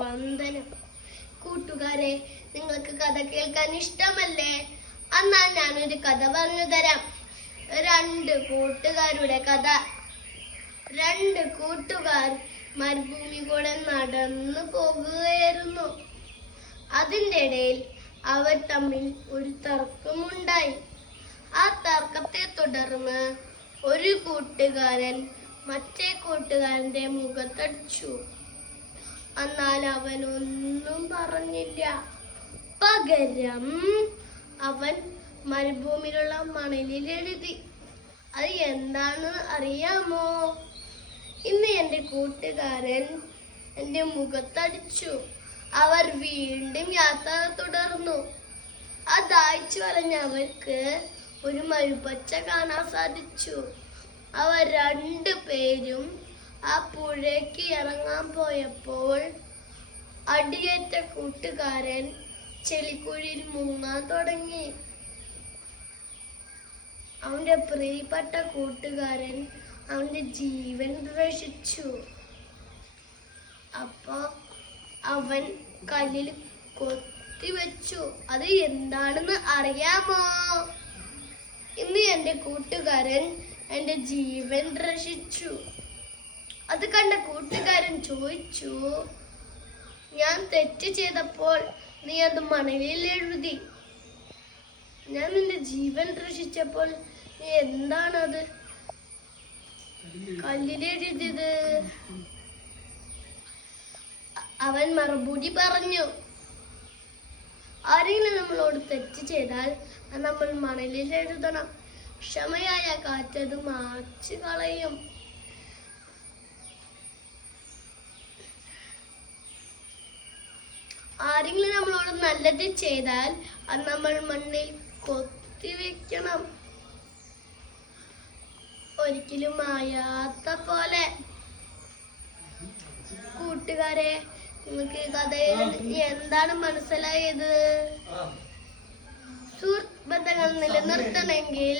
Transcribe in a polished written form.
വന്ദനം. കൂട്ടുകാരെ, നിങ്ങൾക്ക് കഥ കേൾക്കാൻ ഇഷ്ടമല്ലേ? എന്നാൽ ഞാനൊരു കഥ പറഞ്ഞു തരാം. രണ്ട് കൂട്ടുകാരുടെ കഥ. രണ്ട് കൂട്ടുകാർ മരുഭൂമി കൂടെ നടന്നു പോകുകയായിരുന്നു. അതിൻ്റെ ഇടയിൽ അവർ തമ്മിൽ ഒരു തർക്കമുണ്ടായി. ആ തർക്കത്തെ തുടർന്ന് ഒരു കൂട്ടുകാരൻ മറ്റേ കൂട്ടുകാരന്റെ മുഖത്തടിച്ചു. എന്നാൽ അവൻ ഒന്നും പറഞ്ഞില്ല. പകരം അവൻ മരുഭൂമിയിലുള്ള മണലിൽ എഴുതി. അത് എന്താണെന്ന് അറിയാമോ? ഇന്ന് എൻ്റെ കൂട്ടുകാരൻ എൻ്റെ മുഖത്തടിച്ചു. അവർ വീണ്ടും യാത്ര തുടർന്നു. ആ ദാഹിച്ചു വലഞ്ഞ അവർക്ക് ഒരു മരുപ്പച്ച കാണാൻ സാധിച്ചു. അവർ രണ്ടുപേരും ആ പുഴയ്ക്ക് ഇറങ്ങാൻ പോയപ്പോൾ അടിയേറ്റ കൂട്ടുകാരൻ ചെളിക്കുഴിയിൽ മുങ്ങാൻ തുടങ്ങി. അവന്റെ പ്രിയപ്പെട്ട കൂട്ടുകാരൻ അവന്റെ ജീവൻ രക്ഷിച്ചു. അപ്പൊ അവൻ കല്ലിൽ കൊത്തിവെച്ചു. അത് എന്താണെന്ന് അറിയാമോ? ഇന്ന് എൻ്റെ കൂട്ടുകാരൻ എൻ്റെ ജീവൻ രക്ഷിച്ചു. അത് കണ്ട കൂട്ടുകാരൻ ചോദിച്ചു, ഞാൻ തെറ്റ് ചെയ്തപ്പോൾ നീ അത് മണലിൽ എഴുതി. ഞാൻ നിന്റെ ജീവൻ രക്ഷിച്ചപ്പോൾ നീ എന്താണത് കല്ലിലെഴുതിയത്? അവൻ മറുപടി പറഞ്ഞു, ആരെങ്കിലും നമ്മളോട് തെറ്റ് ചെയ്താൽ നമ്മൾ മണലിൽ എഴുതണം. ക്ഷമയായ കാറ്റത് മായ്ച്ചു കളയും. ആരെങ്കിലും നമ്മളോട് നല്ലത് ചെയ്താൽ അത് നമ്മൾ മണ്ണിൽ കൊത്തിവെക്കണം. ഒരിക്കലും മായാത്ത പോലെ. കൂട്ടുകാരെ, നിങ്ങൾക്ക് ഈ കഥയിൽ എന്താണ് മനസ്സിലായത്? സുഹൃത്ത് ബന്ധങ്ങൾ നിലനിർത്തണമെങ്കിൽ